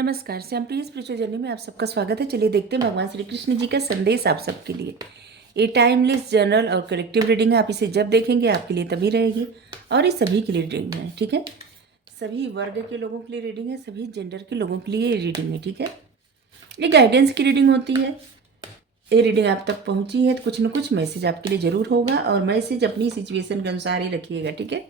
नमस्कार, श्यामप्रिय spiritual journey में आप सबका स्वागत है। चलिए देखते हैं भगवान श्री कृष्ण जी का संदेश आप सबके लिए। ये टाइमलेस जनरल और कलेक्टिव रीडिंग है। आप इसे जब देखेंगे आपके लिए तभी रहेगी और ये सभी के लिए रीडिंग है, ठीक है। सभी वर्ग के लोगों के लिए रीडिंग है, सभी जेंडर के लोगों के लिए ये रीडिंग है, ठीक है। ये गाइडेंस की रीडिंग होती है। ये रीडिंग आप तक पहुंची है तो कुछ न कुछ मैसेज आपके लिए ज़रूर होगा और मैसेज अपनी सिचुएशन के अनुसार ही रखिएगा, ठीक है।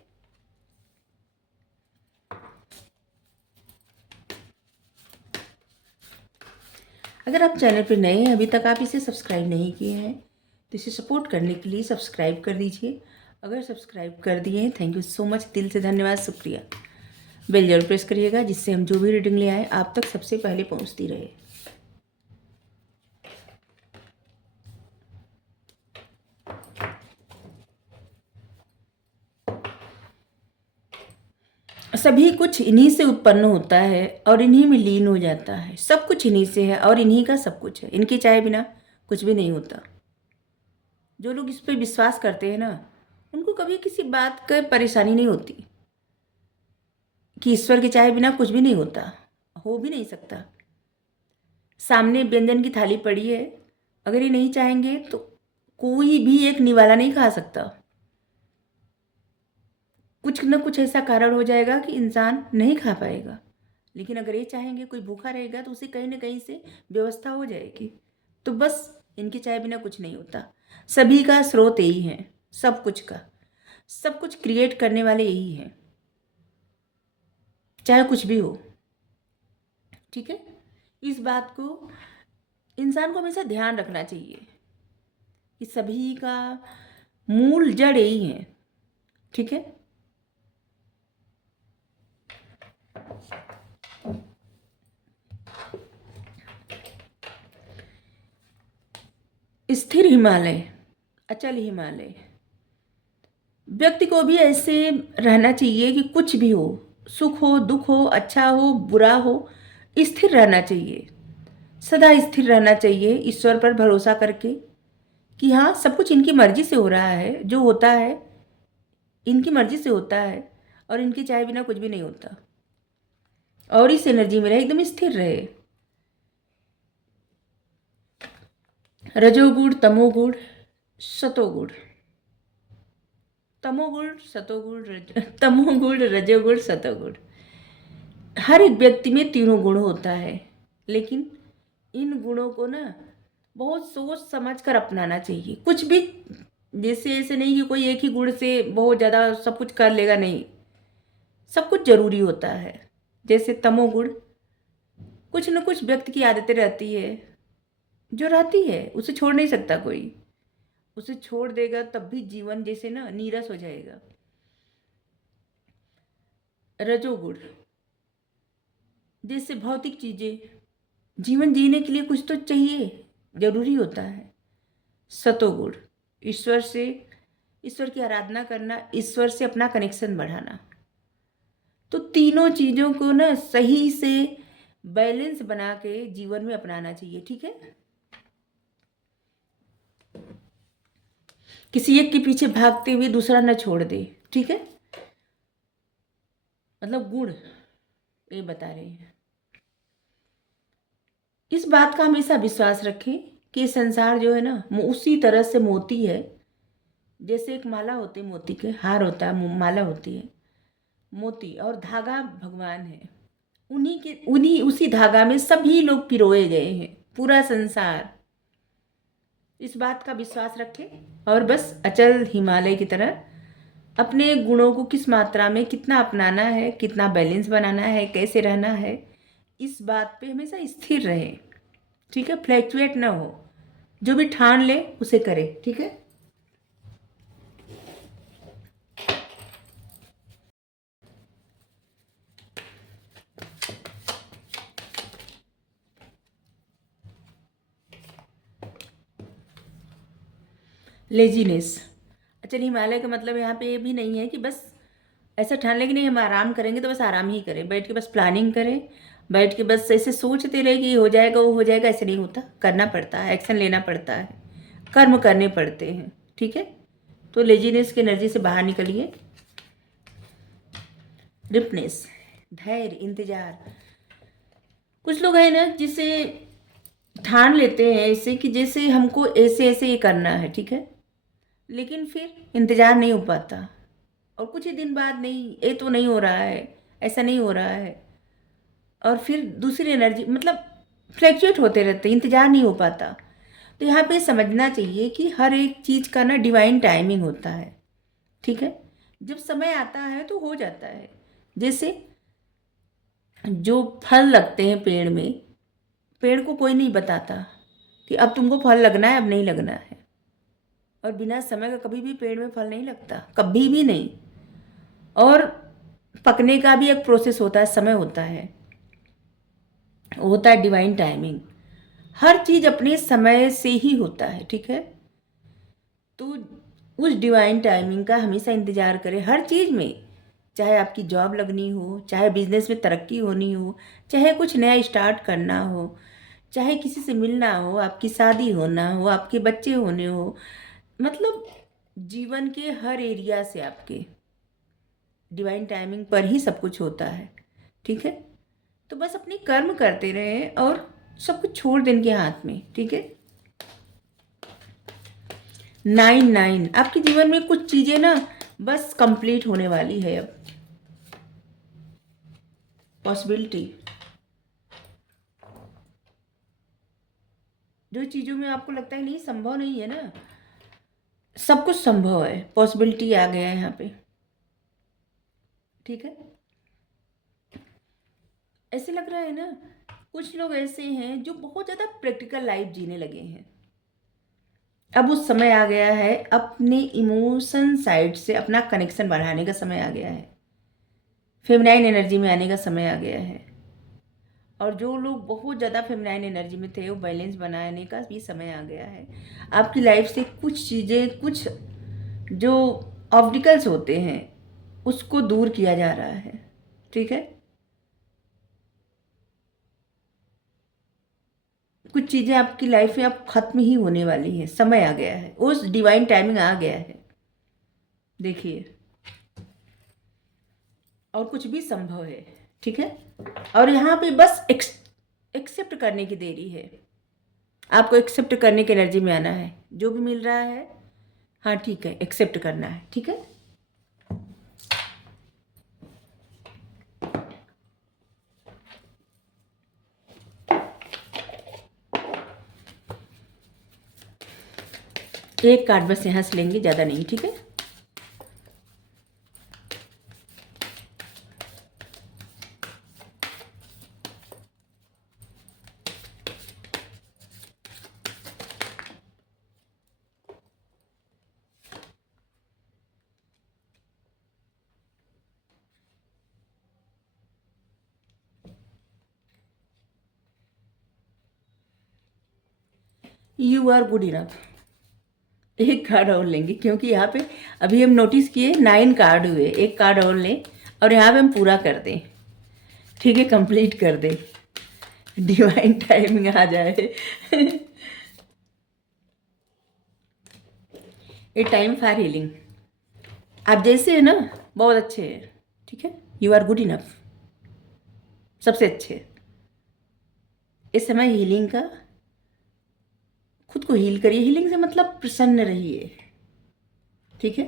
अगर आप चैनल पर नए हैं, अभी तक आप इसे सब्सक्राइब नहीं किए हैं तो इसे सपोर्ट करने के लिए सब्सक्राइब कर दीजिए। अगर सब्सक्राइब कर दिए हैं, थैंक यू सो मच, दिल से धन्यवाद, शुक्रिया। बेल जरूर प्रेस करिएगा जिससे हम जो भी रीडिंग ले आए आप तक सबसे पहले पहुंचती रहे। सभी कुछ इन्हीं से उत्पन्न होता है और इन्हीं में लीन हो जाता है। सब कुछ इन्हीं से है और इन्हीं का सब कुछ है। इनके चाहे बिना कुछ भी नहीं होता। जो लोग इस पर विश्वास करते हैं ना, उनको कभी किसी बात का परेशानी नहीं होती कि ईश्वर के चाहे बिना कुछ भी नहीं होता, हो भी नहीं सकता। सामने व्यंजन की थाली पड़ी है, अगर ये नहीं चाहेंगे तो कोई भी एक निवाला नहीं खा सकता। कुछ न कुछ ऐसा कारण हो जाएगा कि इंसान नहीं खा पाएगा। लेकिन अगर ये चाहेंगे कोई भूखा रहेगा तो उसे कहीं ना कहीं से व्यवस्था हो जाएगी। तो बस इनके चाहे बिना कुछ नहीं होता। सभी का स्रोत यही है, सब कुछ का, सब कुछ क्रिएट करने वाले यही हैं, चाहे कुछ भी हो, ठीक है। इस बात को इंसान को हमेशा ध्यान रखना चाहिए कि सभी का मूल जड़ यही है, ठीक है। स्थिर हिमालय, अचल हिमालय। व्यक्ति को भी ऐसे रहना चाहिए कि कुछ भी हो, सुख हो, दुख हो, अच्छा हो, बुरा हो, स्थिर रहना चाहिए। सदा स्थिर रहना चाहिए ईश्वर पर भरोसा करके कि हाँ, सब कुछ इनकी मर्जी से हो रहा है। जो होता है इनकी मर्जी से होता है और इनके चाहे बिना कुछ भी नहीं होता। और इस एनर्जी में रहे, एकदम स्थिर रहे। रजोगुण, तमोगुण, सतोगुण। तमोगुण, रजोगुण, सतोगुण। हर एक व्यक्ति में तीनों गुण होता है, लेकिन इन गुणों को ना बहुत सोच समझ कर अपनाना चाहिए। कुछ भी जैसे ऐसे नहीं कि कोई एक ही गुण से बहुत ज़्यादा सब कुछ कर लेगा, नहीं। सब कुछ जरूरी होता है। जैसे तमोगुण, कुछ न कुछ व्यक्ति की आदतें रहती है, जो रहती है उसे छोड़ नहीं सकता कोई। उसे छोड़ देगा तब भी जीवन जैसे ना नीरस हो जाएगा। रजोगुण, जैसे भौतिक चीजें, जीवन जीने के लिए कुछ तो चाहिए, जरूरी होता है। सतोगुण, ईश्वर से, ईश्वर की आराधना करना, ईश्वर से अपना कनेक्शन बढ़ाना। तो तीनों चीजों को ना सही से बैलेंस बना के जीवन में अपनाना चाहिए, ठीक है। किसी एक के पीछे भागते हुए दूसरा न छोड़ दे, ठीक है। मतलब गुण ये बता रहे हैं। इस बात का हमेशा विश्वास रखें कि संसार जो है ना उसी तरह से मोती है। जैसे एक माला होती है, मोती के हार होता है, माला होती है मोती, और धागा भगवान है। उन्हीं उसी धागा में सभी लोग पिरोए गए हैं, पूरा संसार। इस बात का विश्वास रखें और बस अचल हिमालय की तरह अपने गुणों को किस मात्रा में कितना अपनाना है, कितना बैलेंस बनाना है, कैसे रहना है, इस बात पे हमेशा स्थिर रहे, ठीक है। फ्लैक्चुएट ना हो, जो भी ठान ले उसे करे, ठीक है। लेजीनेस, अचल हिमालय का मतलब यहाँ पे ये भी नहीं है कि बस ऐसा ठान लें कि नहीं हम आराम करेंगे तो बस आराम ही करें, बैठ के बस प्लानिंग करें, बैठ के बस ऐसे सोचते रहे कि हो जाएगा वो हो जाएगा। ऐसे नहीं होता, करना पड़ता है, एक्शन लेना पड़ता है, कर्म करने पड़ते हैं, ठीक है। तो लेजीनेस की एनर्जी से बाहर निकलिए। रिपनेस, धैर्य, इंतजार। कुछ लोग हैं ना जिसे ठान लेते हैं ऐसे कि जैसे हमको ऐसे ऐसे ये करना है, ठीक है, लेकिन फिर इंतज़ार नहीं हो पाता और कुछ ही दिन बाद नहीं, ये तो नहीं हो रहा है, ऐसा नहीं हो रहा है, और फिर दूसरी एनर्जी मतलब फ्लैक्चुएट होते रहते, इंतज़ार नहीं हो पाता। तो यहाँ पे समझना चाहिए कि हर एक चीज़ का ना डिवाइन टाइमिंग होता है, ठीक है। जब समय आता है तो हो जाता है। जैसे जो फल लगते हैं पेड़ में, पेड़ को कोई नहीं बताता कि अब तुमको फल लगना है, अब नहीं लगना है, और बिना समय का कभी भी पेड़ में फल नहीं लगता, कभी भी नहीं। और पकने का भी एक प्रोसेस होता है, समय होता है, होता है डिवाइन टाइमिंग। हर चीज़ अपने समय से ही होता है, ठीक है। तो उस डिवाइन टाइमिंग का हमेशा इंतज़ार करें हर चीज़ में, चाहे आपकी जॉब लगनी हो, चाहे बिजनेस में तरक्की होनी हो, चाहे कुछ नया स्टार्ट करना हो, चाहे किसी से मिलना हो, आपकी शादी होना हो, आपके बच्चे होने हो, मतलब जीवन के हर एरिया से आपके डिवाइन टाइमिंग पर ही सब कुछ होता है, ठीक है। तो बस अपनी कर्म करते रहें और सब कुछ छोड़ दें इनके हाथ में, ठीक है। 9 9 आपके जीवन में कुछ चीज़ें ना बस कंप्लीट होने वाली है अब। पॉसिबिलिटी, जो चीज़ों में आपको लगता है नहीं संभव नहीं है ना, सब कुछ संभव है, पॉसिबिलिटी आ गया है यहाँ पे, ठीक है। ऐसे लग रहा है ना, कुछ लोग ऐसे हैं जो बहुत ज़्यादा प्रैक्टिकल लाइफ जीने लगे हैं। अब उस समय आ गया है अपने इमोशन साइड से अपना कनेक्शन बढ़ाने का समय आ गया है, फेमिनाइन एनर्जी में आने का समय आ गया है। और जो लोग बहुत ज़्यादा फेमिनाइन एनर्जी में थे वो बैलेंस बनाने का भी समय आ गया है। आपकी लाइफ से कुछ चीज़ें, कुछ जो ऑब्स्टिकल्स होते हैं उसको दूर किया जा रहा है, ठीक है। कुछ चीज़ें आपकी लाइफ में अब खत्म ही होने वाली है, समय आ गया है, उस डिवाइन टाइमिंग आ गया है, देखिए। और कुछ भी संभव है, ठीक है। और यहाँ पे बस एक्सेप्ट करने की देरी है, आपको एक्सेप्ट करने की एनर्जी में आना है, जो भी मिल रहा है हाँ ठीक है, एक्सेप्ट करना है, ठीक है। एक कार्ड बस यहाँ से लेंगे, ज़्यादा नहीं, ठीक है। You are good enough. एक कार्ड और लेंगे क्योंकि यहाँ पे अभी हम नोटिस किए 9 कार्ड हुए, एक कार्ड और लें और यहाँ पे हम पूरा कर दें, ठीक है, कंप्लीट कर दें, डिवाइन टाइमिंग आ जाए। ए टाइम फॉर हीलिंग। आप जैसे है ना बहुत अच्छे हैं, ठीक है, यू आर गुड इनफ, सबसे अच्छे। इस समय हीलिंग का, खुद को हील करिए, हीलिंग से मतलब प्रसन्न रहिए, ठीक है,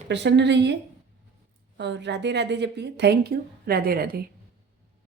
प्रसन्न रहिए और राधे राधे जपिए। Thank you, Radhe Radhe.